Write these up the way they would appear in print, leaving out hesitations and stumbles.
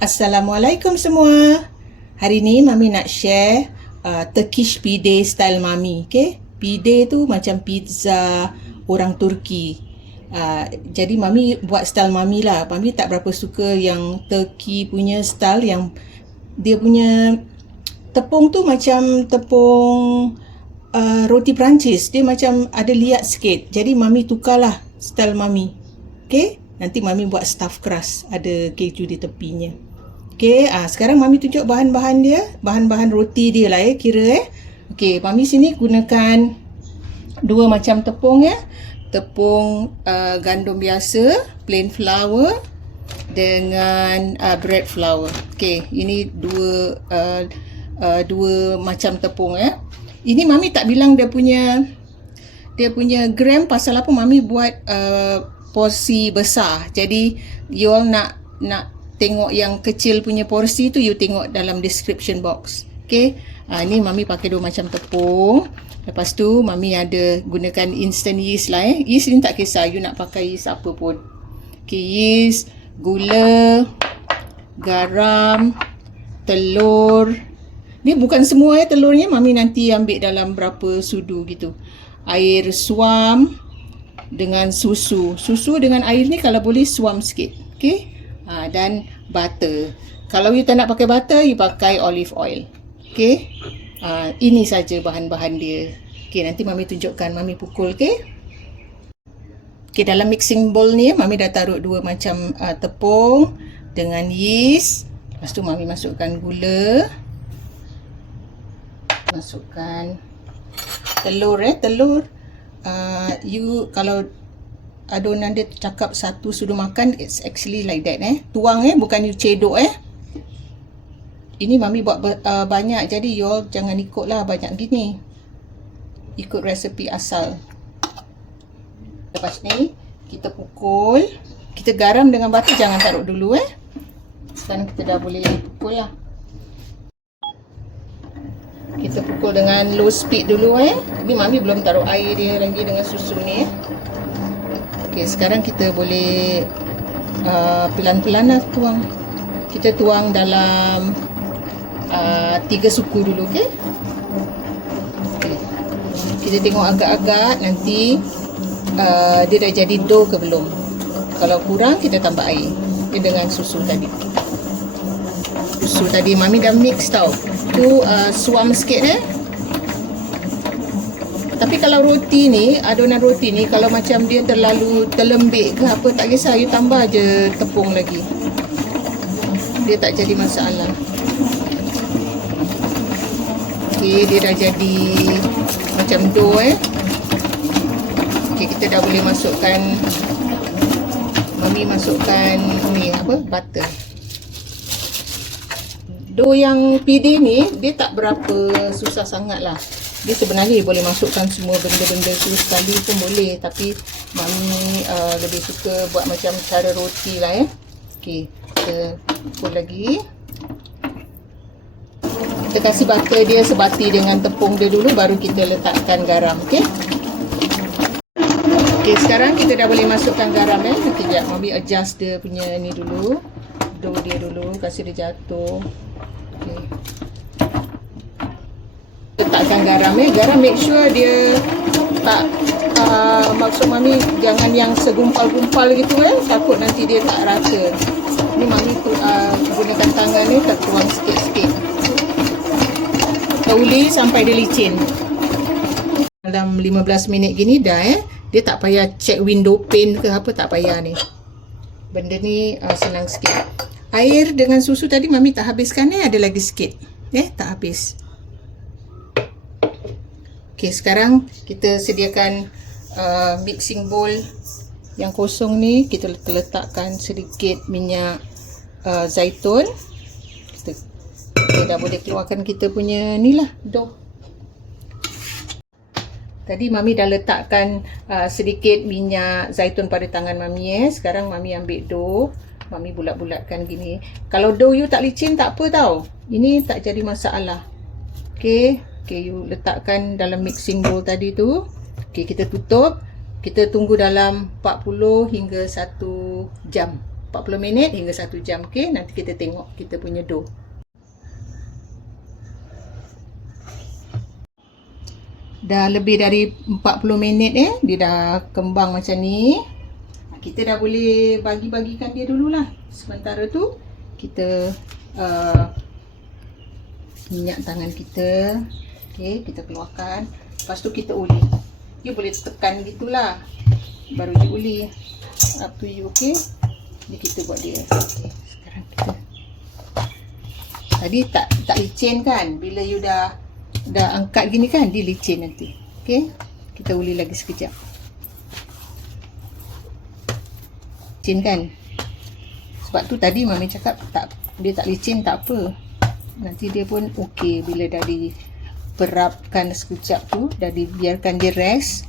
Assalamualaikum semua. Hari ni Mami nak share Turkish pide style Mami. Okay? Pide tu macam pizza orang Turki. Jadi Mami buat style Mami lah. Mami tak berapa suka yang Turki punya style, yang dia punya tepung tu macam tepung roti Perancis. Dia macam ada liat sikit. Jadi Mami tukarlah style Mami. Okay? Nanti Mami buat stuffed crust. Ada keju di tepinya. Okay, sekarang Mami tunjuk bahan-bahan dia. Bahan-bahan roti dia lah kira. Okay, Mami sini gunakan dua macam tepung Tepung gandum biasa, plain flour dengan bread flour. Okay, ini dua macam tepung Ini Mami tak bilang dia punya gram, pasal apa Mami buat porsi besar. Jadi you all nak tengok yang kecil punya porsi tu, you tengok dalam description box. Okay, ni Mami pakai dua macam tepung. Lepas tu Mami ada gunakan instant yeast lah Yeast ni tak kisah you nak pakai yeast apa pun. Okay, yeast, gula, garam, telur. Ni bukan semua telurnya, Mami nanti ambil dalam berapa sudu gitu. Air suam dengan susu. Susu dengan air ni kalau boleh suam sikit. Okay, dan butter. Kalau you tak nak pakai butter, you pakai olive oil. Okay, ini saja bahan-bahan dia. Okay, nanti Mami tunjukkan. Mami pukul. Okay, dalam mixing bowl ni Mami dah taruh dua macam tepung dengan yeast. Lepas tu Mami masukkan gula, masukkan telur. Telur you kalau adunan dia cakap satu sudu makan, it's actually like that tuang bukan you cedok Ini Mami buat banyak, jadi you all jangan ikut lah banyak gini, ikut resepi asal. Lepas ni kita pukul, kita garam dengan batu jangan taruh dulu sekarang kita dah boleh pukul lah. Kita pukul dengan low speed dulu Ini Mami belum taruh air dia lagi dengan susu ni Okay, sekarang kita boleh pelan-pelan lah tuang. Kita tuang dalam 3 suku dulu, okay? Kita tengok agak-agak nanti dia dah jadi dough ke belum. Kalau kurang, kita tambah air dengan susu tadi. Susu tadi Mami dah mix tau. Tu suam sikit Tapi kalau roti ni, adunan roti ni, kalau macam dia terlalu terlembik ke apa, tak kisah, you tambah je tepung lagi. Dia tak jadi masalah. Okay, dia dah jadi macam dough Okay, kita dah boleh masukkan, Mami masukkan ni butter. Dough yang pide ni, dia tak berapa susah sangat lah. Dia sebenarnya boleh masukkan semua benda-benda tu sekali pun boleh, tapi Mami lebih suka buat macam cara roti lah Okay, kita pukul lagi. Kita kasih butter dia sebati dengan tepung dia dulu, baru kita letakkan garam. Okay, sekarang kita dah boleh masukkan garam Sekejap, Mami adjust dia punya ni dulu, dough dia dulu, kasih dia jatuh. Okay, letakkan garam garam make sure dia tak maksud Mami jangan yang segumpal-gumpal gitu takut nanti dia tak rata. Ni Mami gunakan tangan ni, tak tuang sikit-sikit, tauli sampai dia licin. Dalam 15 minit gini dah dia tak payah check window pane ke apa, tak payah ni. Benda ni senang sikit. Air dengan susu tadi Mami tak habiskan ada lagi sikit tak habis. Okay, sekarang kita sediakan mixing bowl yang kosong ni. Kita letakkan sedikit minyak zaitun. Kita dah boleh keluarkan kita punya ni lah, dough. Tadi Mami dah letakkan sedikit minyak zaitun pada tangan Mami Sekarang Mami ambil dough, Mami bulat-bulatkan gini. Kalau dough you tak licin tak apa tau, ini tak jadi masalah. Okay, you letakkan dalam mixing bowl tadi tu. Okay, kita tutup. Kita tunggu dalam 40 hingga 1 jam. 40 minit hingga 1 jam. Okey, nanti kita tengok kita punya dough. Dah lebih dari 40 minit dia dah kembang macam ni. Kita dah boleh bagi-bagikan dia dululah. Sementara tu kita minyak tangan kita. Okey, kita keluarkan. Lepas tu kita uli. You boleh tekan gitulah. Baru you uli. Up to you, okey. Ni kita buat dia. Okay, sekarang kita. Tadi tak licin kan? Bila you dah angkat gini kan, dia licin nanti. Okey. Kita uli lagi sekejap. Licin kan? Sebab tu tadi mami cakap dia tak licin tak apa. Nanti dia pun okey bila dah diperapkan sekejap tu, dah dibiarkan dia rest.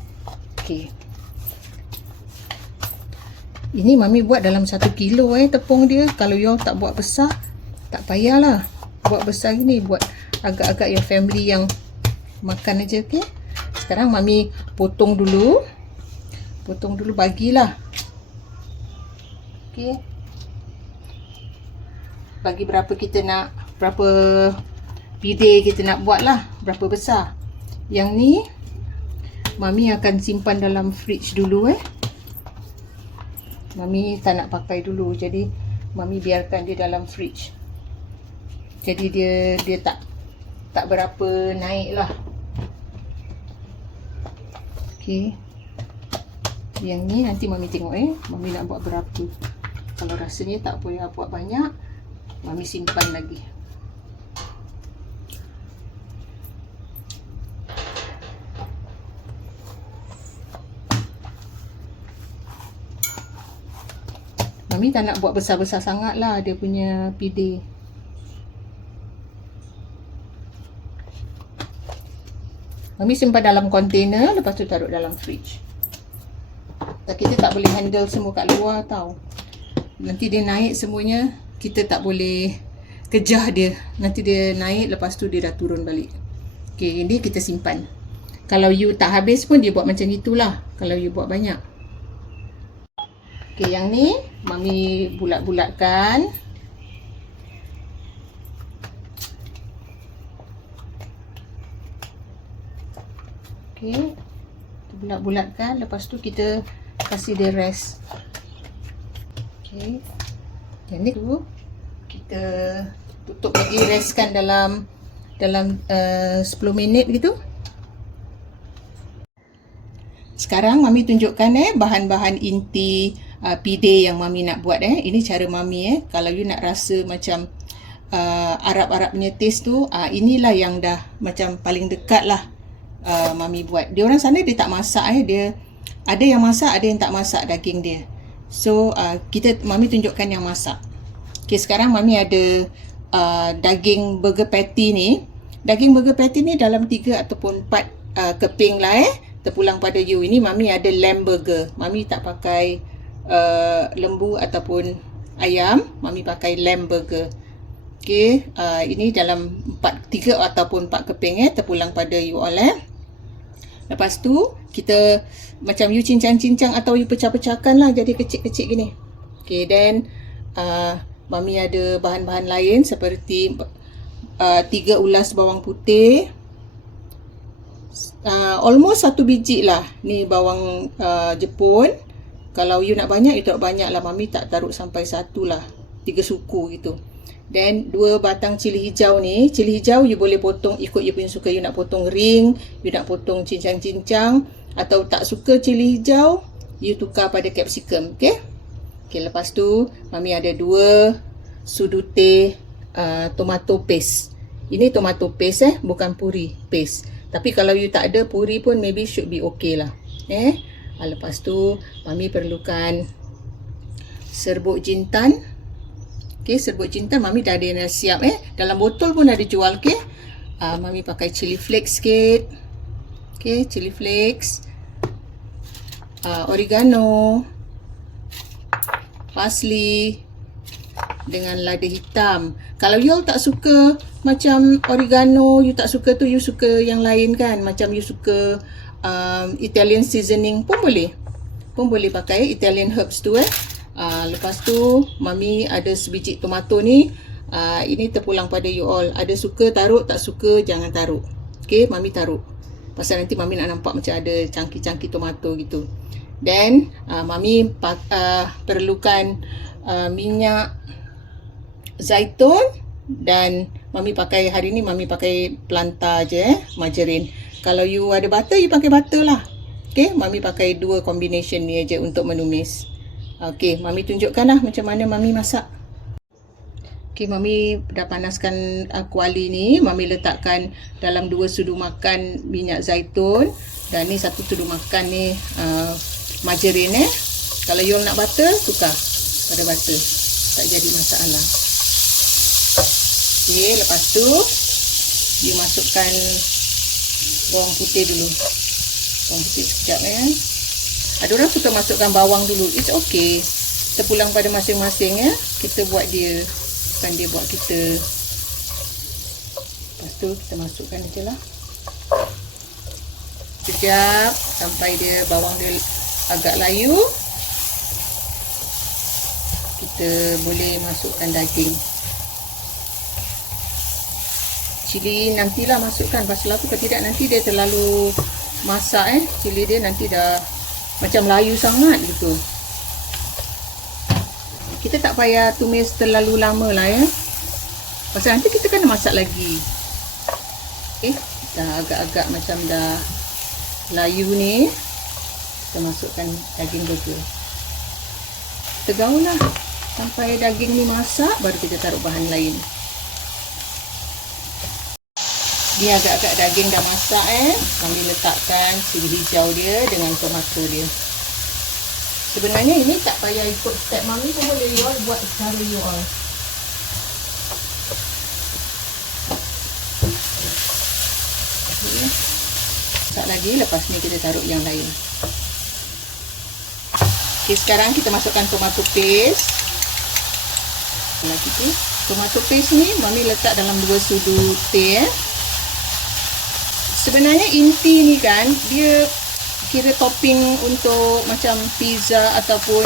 Okey. Ini mami buat dalam 1 kilo tepung dia. Kalau you tak buat besar, tak payahlah. Buat besar gini, buat agak-agak yang family yang makan aja, okey. Sekarang mami potong dulu. Potong dulu bagilah. Okey. Bagi berapa kita nak, berapa pide kita nak buat lah, berapa besar. Yang ni mami akan simpan dalam fridge dulu. Mami tak nak pakai dulu, jadi mami biarkan dia dalam fridge. Jadi dia tak berapa naik lah. Okey. Yang ni nanti mami tengok mami nak buat berapa. Kalau rasanya tak boleh buat banyak, mami simpan lagi. Mami tak nak buat besar-besar sangat lah dia punya pide. Mami simpan dalam container, lepas tu taruh dalam fridge. Kita tak boleh handle semua kat luar tau. Nanti dia naik semuanya, kita tak boleh kejar dia. Nanti dia naik, lepas tu dia dah turun balik. Okay, ini kita simpan. Kalau you tak habis pun dia buat macam itulah. Kalau you buat banyak. Okay, yang ni mami bulat-bulatkan. Okay, bulat-bulatkan. Lepas tu kita kasih dia rest. Okay, yang ni tu kita tutup lagi, restkan dalam 10 minit gitu. Sekarang mami tunjukkan bahan-bahan inti pide yang mami nak buat. Ini cara mami kalau you nak rasa macam Arab-Arab punya taste tu, inilah yang dah macam paling dekat lah mami buat. Dia orang sana dia tak masak dia ada yang masak, ada yang tak masak daging dia. So mami tunjukkan yang masak. Okay, sekarang mami ada daging burger patty ni. Daging burger patty ni dalam 3 ataupun 4 keping lah terpulang pada you. Ini mami ada lamb burger. Mami tak pakai lembu ataupun ayam. Mami pakai lamb burger. Okay, ini dalam 3 ataupun 4 keping terpulang pada you all. Lepas tu kita macam you cincang-cincang atau you pecah-pecahkan lah jadi kecil-kecil gini. Okay, then mami ada bahan-bahan lain seperti 3 ulas bawang putih, almost 1 biji lah ni bawang Jepun. Kalau you nak banyak, you taruh banyak lah. Mami tak taruh sampai 1 lah, 3 suku gitu. Then 2 batang cili hijau ni. Cili hijau you boleh potong ikut you punya suka. You nak potong ring, you nak potong cincang-cincang, atau tak suka cili hijau, you tukar pada capsicum. Okay, lepas tu mami ada 2 sudute tomato paste. Ini tomato paste bukan puri paste. Tapi kalau you tak ada puri pun maybe should be okay lah. Lepas tu mami perlukan serbuk jintan. Okay, serbuk jintan mami dah ada yang siap dalam botol pun ada jual. Okay, mami pakai chili flakes sikit. Okay, chili flakes, oregano, parsley dengan lada hitam. Kalau you tak suka macam oregano, you tak suka tu, you suka yang lain kan, macam you suka Italian seasoning pun boleh pakai Italian herbs tu Lepas tu Mami ada sebiji tomato ni. Ini terpulang pada you all. Ada suka taruh, tak suka jangan taruh. Okay, Mami taruh. Pasal nanti Mami nak nampak macam ada cangkir-cangkir tomato gitu. Then Mami perlukan minyak zaitun. Dan Mami pakai hari ni Mami pakai planta je, margarin. Kalau you ada butter, you pakai butter lah. Okay, Mami pakai dua combination ni aja untuk menumis. Okay, Mami tunjukkan lah macam mana Mami masak. Okay, Mami dah panaskan kuali ni. Mami letakkan dalam 2 sudu makan minyak zaitun. Dan ni 1 sudu makan ni margarin Kalau you nak butter, tukar pada butter. Tak jadi masalah. Okay, lepas tu you masukkan bawang putih dulu. Bawang putih sekejap Ada orang suka masukkan bawang dulu. It's okay. Terpulang pada masing-masing Kita buat dia, bukan dia buat kita. Lepas tu kita masukkan je lah. Sekejap sampai dia bawang dia agak layu. Kita boleh masukkan daging. Cili nantilah masukkan. Pasal apa? Kalau tidak nanti dia terlalu masak cili dia nanti dah macam layu sangat gitu. Kita tak payah tumis terlalu lama lah pasal nanti kita kena masak lagi. Okay, dah agak-agak macam dah layu ni, kita masukkan daging burger. Kita gaul lah sampai daging ni masak, baru kita taruh bahan lain. Ni agak-agak daging dah masak Kami letakkan cili hijau dia dengan tomato dia. Sebenarnya ini tak payah ikut step Mami pun boleh you all buat cara you all. Okay. Masak lagi, lepas ni kita taruh yang lain. Okay, sekarang kita masukkan tomato paste. Lagi tu, tomato paste ni Mami letak dalam 2 sudu teh Sebenarnya inti ni kan, dia kira topping untuk macam pizza ataupun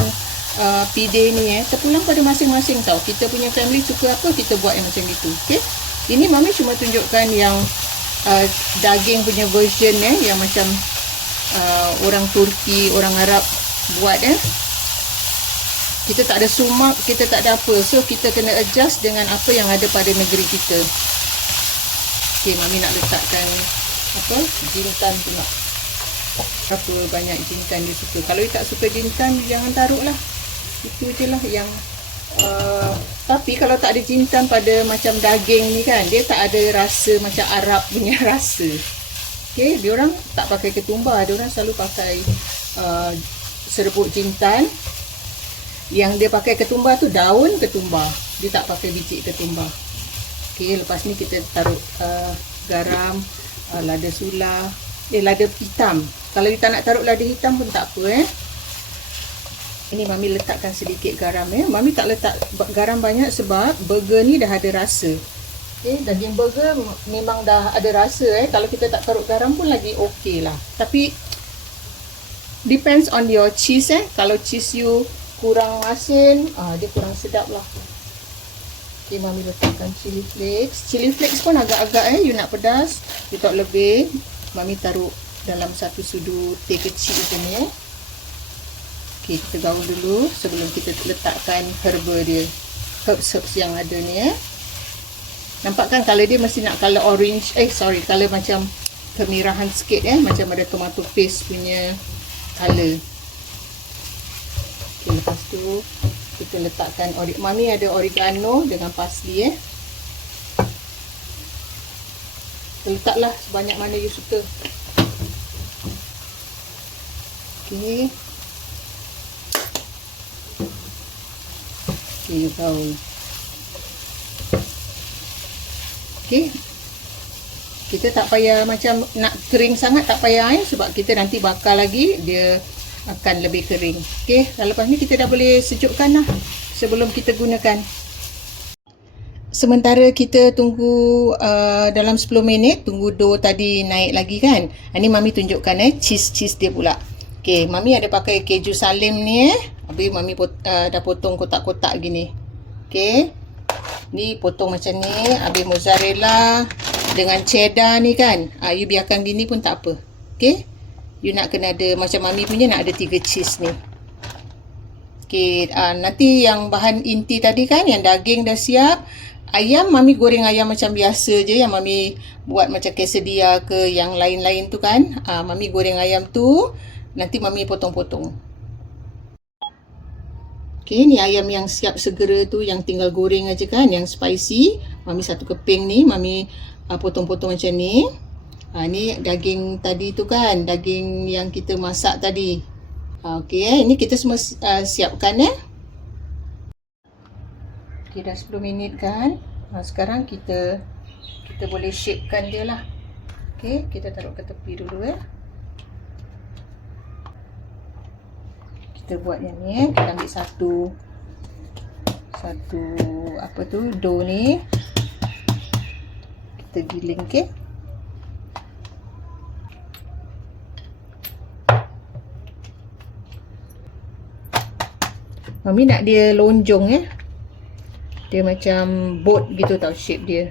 pide ni terpulang pada masing-masing tau. Kita punya family suka apa, kita buat yang macam itu. Okay? Ini Mami cuma tunjukkan yang daging punya version yang macam orang Turki, orang Arab buat Kita tak ada sumak, kita tak ada apa. So kita kena adjust dengan apa yang ada pada negeri kita. Okay, Mami nak letakkan jintan pula. Berapa banyak jintan dia suka. Kalau dia tak suka jintan, jangan taruh lah. Itu je lah yang tapi kalau tak ada jintan pada macam daging ni kan, dia tak ada rasa macam Arab punya rasa. Okay, diorang tak pakai ketumbar, diorang selalu pakai serbuk jintan. Yang dia pakai ketumbar tu daun ketumbar, dia tak pakai biji ketumbar. Okay, lepas ni kita taruh garam, lada sula, lada hitam. Kalau kita nak taruh lada hitam pun tak apa Ini Mami letakkan sedikit garam Mami tak letak garam banyak sebab burger ni dah ada rasa. Okay, daging burger memang dah ada rasa Kalau kita tak taruh garam pun lagi okey lah. Tapi depends on your cheese Kalau cheese you kurang masin, dia kurang sedap lah. Okay, Mami letakkan chili flakes. Chili flakes pun agak-agak you nak pedas, you tak lebih. Mami taruh dalam 1 sudu teh kecil je ni Okay, kita gaul dulu sebelum kita letakkan herba dia. Herbs yang ada ni Nampak kan color dia mesti nak color orange. Color macam kemerahan sikit macam ada tomato paste punya color. Okay, lepas tu kita letakkan Mami ada oregano dengan parsley Letaklah sebanyak mana you suka. Okay. Okay, gaul. Okay. Kita tak payah macam nak kering sangat, tak payah sebab kita nanti bakar lagi, dia akan lebih kering. Okay, dan lepas ni kita dah boleh sejukkan lah sebelum kita gunakan. Sementara kita tunggu dalam 10 minit, tunggu dough tadi naik lagi kan. Ini Mami tunjukkan cheese dia pula. Okay, Mami ada pakai keju salim ni Habis Mami dah potong kotak-kotak gini. Okay, ni potong macam ni. Habis mozzarella dengan cheddar ni kan, you biarkan gini pun tak apa. Okay, you nak kena ada, macam Mami punya nak ada 3 cheese ni. Okay, nanti yang bahan inti tadi kan, yang daging dah siap. Ayam, Mami goreng ayam macam biasa je. Yang Mami buat macam quesadilla ke yang lain-lain tu kan. Mami goreng ayam tu. Nanti Mami potong-potong. Okay, ni ayam yang siap segera tu, yang tinggal goreng aja kan, yang spicy. Mami satu keping ni, Mami potong-potong macam ni. Ni daging tadi tu kan, daging yang kita masak tadi. Okay, ini kita semua siapkan Okay, dah 10 minit kan. Sekarang kita boleh shapekan dia lah. Okay, kita taruh ke tepi dulu Kita buat yang ni Kita ambil satu apa tu, dough ni. Kita giling Mami nak dia lonjong Dia macam boat gitu tau shape dia.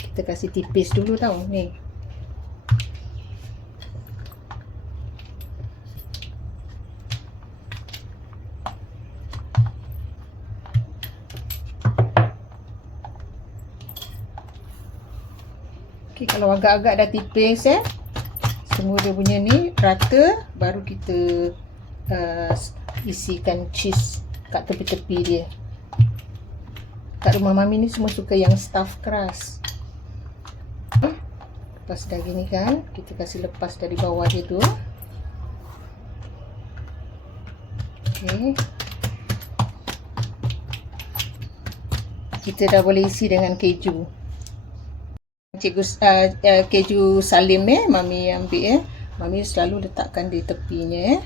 Kita kasih tipis dulu tau ni. Okay, kalau agak-agak dah tipis semua dia punya ni rata, baru kita isikan cheese kat tepi-tepi dia. Kat rumah Mami ni semua suka yang stuffed crust. Lepas dah gini kan, kita kasih lepas dari bawah dia tu. Okay, kita dah boleh isi dengan keju. Keju salim Mami ambil Mami selalu letakkan di tepinya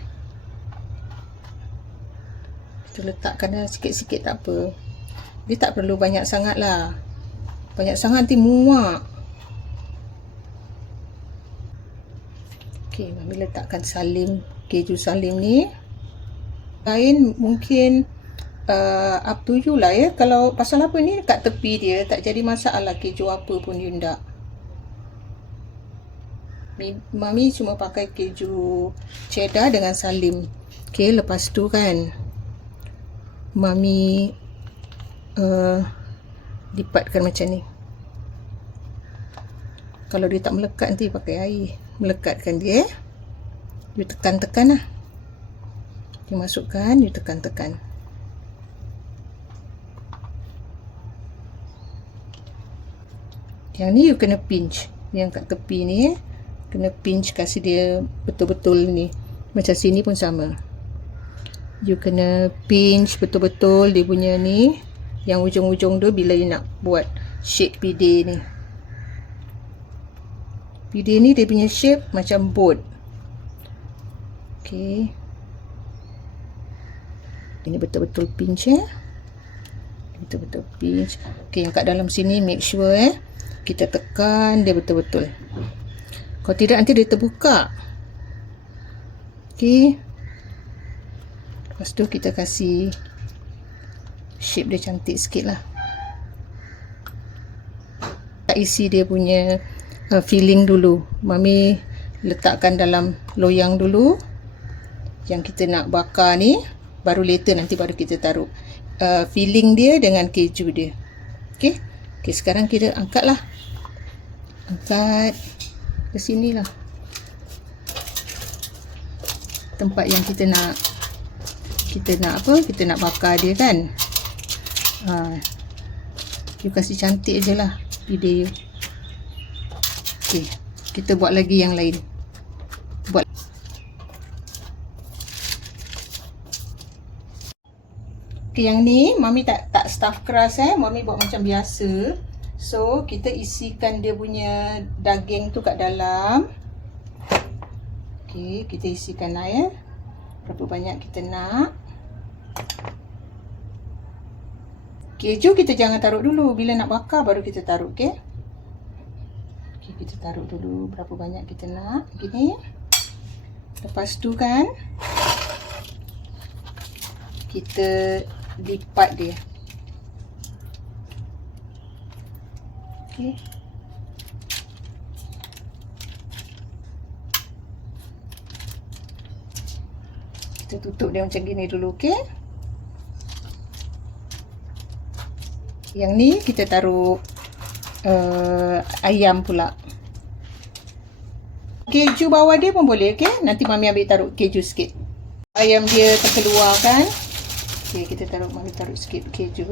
Kita letakkan sikit-sikit tak apa. Dia tak perlu banyak sangat lah. Banyak sangat nanti muak. Okay, Mami letakkan keju salim ni. Lain mungkin up to you lah Kalau pasal apa ni kat tepi dia, tak jadi masalah keju apa pun you nak. Mami cuma pakai keju cheddar dengan salim. Okay, lepas tu kan Mami lipatkan macam ni. Kalau dia tak melekat, nanti pakai air melekatkan dia you tekan-tekan lah. You masukkan, you tekan-tekan. Yang ni you kena pinch. Yang kat tepi ni kena pinch, kasih dia betul-betul ni. Macam sini pun sama. You kena pinch betul-betul dia punya ni. Yang ujung-ujung tu bila you nak buat shape pide ni. Pide ni dia punya shape macam boat. Okay, ini betul-betul pinch betul-betul pinch. Okay, yang kat dalam sini make sure kita tekan dia betul-betul. Kalau tidak nanti dia terbuka. Okay, lepas tu kita kasih shape dia cantik sikit lah. Kita isi dia punya filling dulu. Mami letakkan dalam loyang dulu yang kita nak bakar ni, baru later nanti baru kita taruh filling dia dengan keju dia. Okay, sekarang kita angkat ke sini lah, tempat yang kita nak bakar dia kan. You kasih cantik je lah pide you. Okay, kita buat lagi yang lain. Okay, yang ni Mami tak stuff crust Mami buat macam biasa. So kita isikan dia punya daging tu kat dalam. Okay, kita isikan lah berapa banyak kita nak. Keju kita jangan taruh dulu, bila nak bakar baru kita taruh. Okay, kita taruh dulu berapa banyak kita nak. Gini. Lepas tu kan, kita lipat dia. Okey. Kita tutup dia macam gini dulu, okey? Yang ni kita taruh ayam pula. Keju bawah dia pun boleh, okey? Nanti Mami ambil taruh keju sikit. Ayam dia terkeluar kan? Okey, kita taruh, Mami taruh sikit keju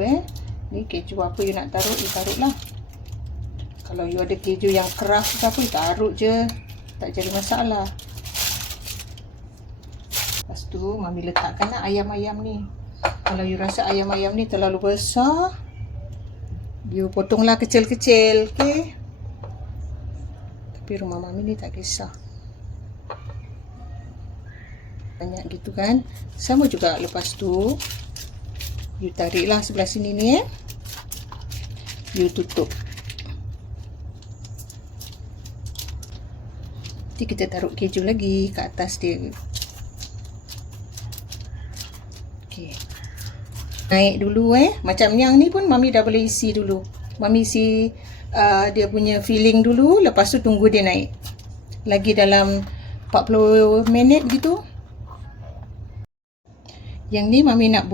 Ni keju apa you nak taruh, you taruh lah. Kalau you ada keju yang keras ke apa, you taruh je. Tak jadi masalah. Lepas tu, Mami letakkan lah ayam-ayam ni. Kalau you rasa ayam-ayam ni terlalu besar, you potonglah kecil-kecil, okey? Tapi rumah Mami ni tak kisah. Banyak gitu kan. Sama juga lepas tu, you tariklah sebelah sini ni you tutup. Nanti kita taruh keju lagi ke atas dia. Okey. Naik dulu Macam yang ni pun Mami dah boleh isi dulu. Mami isi dia punya filling dulu, lepas tu tunggu dia naik. Lagi dalam 40 minit gitu. Yang ni Mami nak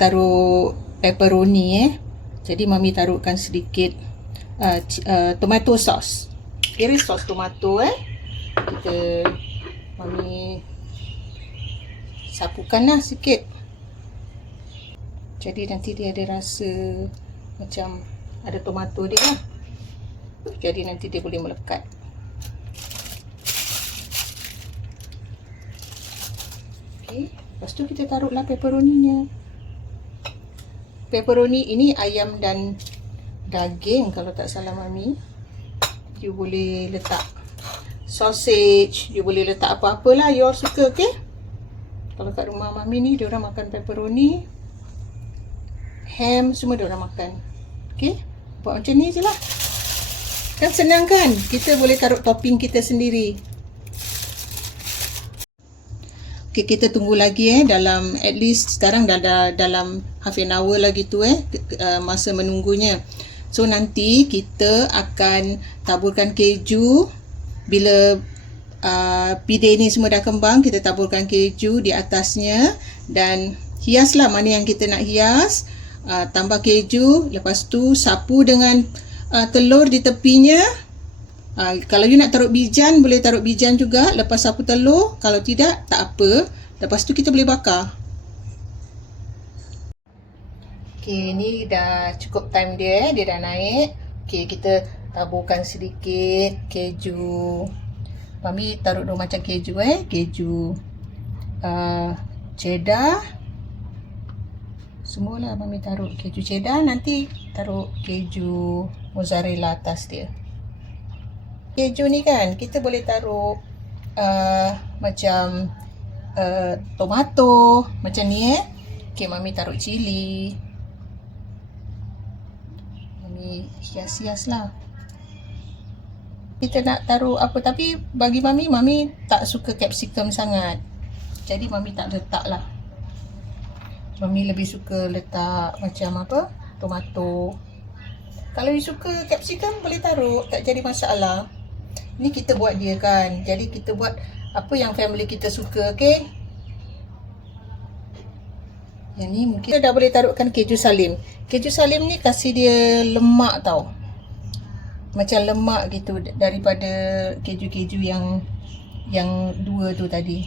taruh pepperoni Jadi Mami taruhkan sedikit tomato sauce. Iris sos tomato Mami sapukanlah sikit. Jadi nanti dia ada rasa macam ada tomato dia lah. Jadi nanti dia boleh melekat. Okey, lepas tu kita taruhlah pepperoninya. Pepperoni ini ayam dan daging kalau tak salah Mami. You boleh letak sausage, you boleh letak apa-apalah you all suka, okey? Kalau kat rumah Mami ni, diorang makan pepperoni, ham, semua diorang makan. Okey? Buat macam ni je lah. Kan senang kan? Kita boleh taruh topping kita sendiri. Okey, kita tunggu lagi dalam, at least sekarang dah dalam half an hour lagi tu masa menunggunya. So nanti kita akan taburkan keju. Bila pideh ni semua dah kembang, kita taburkan keju di atasnya dan hiaslah mana yang kita nak hias. Tambah keju, lepas tu sapu dengan telur di tepinya. Kalau you nak taruh bijan, boleh taruh bijan juga lepas sapu telur. Kalau tidak, tak apa. Lepas tu kita boleh bakar. Okey, ni dah cukup time dia, dia dah naik. Okey, kita taburkan sedikit keju. Mami taruh dua macam keju keju cheddar. Semualah Mami taruh keju cheddar, nanti taruh keju mozzarella atas dia. Keju ni kan kita boleh taruh macam tomato macam ni Okey, Mami taruh cili. Hias-hias lah. Kita nak taruh apa, tapi bagi Mami tak suka capsicum sangat. Jadi Mami tak letak lah. Mami lebih suka letak macam apa, tomato. Kalau you suka capsicum boleh taruh, tak jadi masalah. Ni kita buat dia kan. Jadi kita buat apa yang family kita suka, okey? Yang ni mungkin kita dah boleh taruhkan keju salim. Keju salim ni kasih dia lemak tau. Macam lemak gitu daripada keju-keju yang dua tu tadi.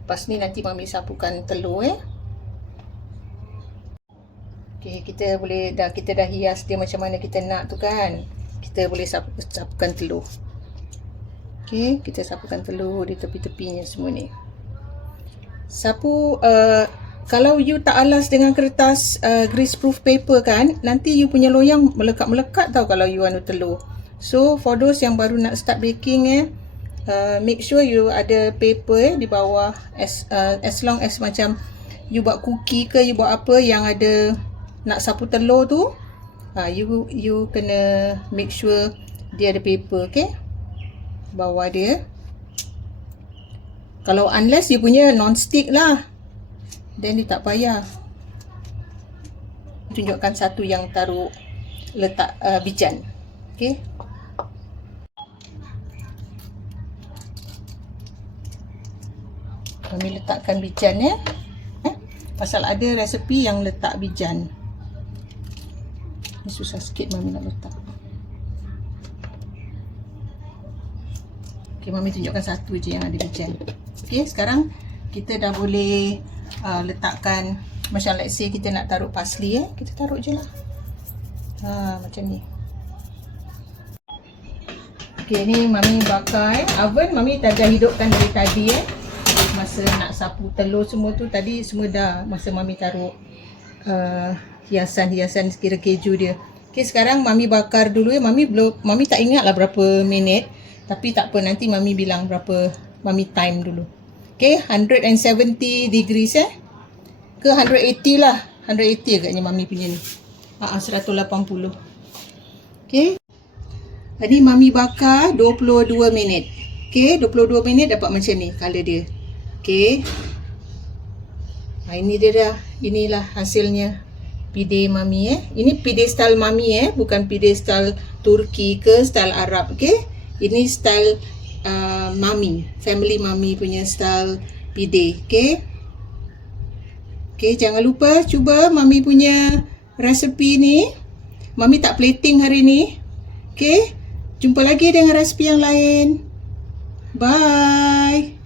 Lepas ni nanti Mami sapukan telur Okey, kita dah hias dia macam mana kita nak tu kan. Kita boleh sapukan telur. Okey, kita sapukan telur di tepi-tepinya semua ni. Sapu, kalau you tak alas dengan kertas greaseproof paper kan, nanti you punya loyang melekat-melekat tau kalau you anu telur. So, for those yang baru nak start baking make sure you ada paper di bawah as long as macam you buat cookie ke you buat apa yang ada nak sapu telur tu, you kena make sure dia ada paper, okay? Bawah dia. Kalau unless you punya non-stick lah, then dia tak payah. Tunjukkan satu yang taruh letak bijan. Okay. Kami letakkan bijan ya. Pasal ada resepi yang letak bijan. Ini susah sikit Mami nak letak. Okay, Mami tunjukkan satu je yang ada bijan. Okay, sekarang kita dah boleh letakkan, macam let's say kita nak taruh parsley kita taruh je lah. Macam ni. Okay, ni Mami bakar oven Mami dah hidupkan dari tadi masa nak sapu telur semua tu tadi semua dah, masa Mami taruh hiasan-hiasan kira keju dia. Okay, sekarang Mami bakar dulu Mami tak ingat lah berapa minit, tapi tak apa, nanti Mami bilang berapa, Mami time dulu. Okay, 170 degrees ke 180 lah, 180 agaknya Mami punya ni. 180. Okay, tadi Mami bakar 22 minit. Okay, 22 minit dapat macam ni color dia. Okay, ini dia dah, inilah hasilnya pide Mami Ini pide style Mami bukan pide style Turki ke style Arab. Okay, ini style Mami, family Mami punya style pide. Okay. Okay, jangan lupa cuba Mami punya resepi ni. Mami tak plating hari ni. Okay, jumpa lagi dengan resepi yang lain. Bye.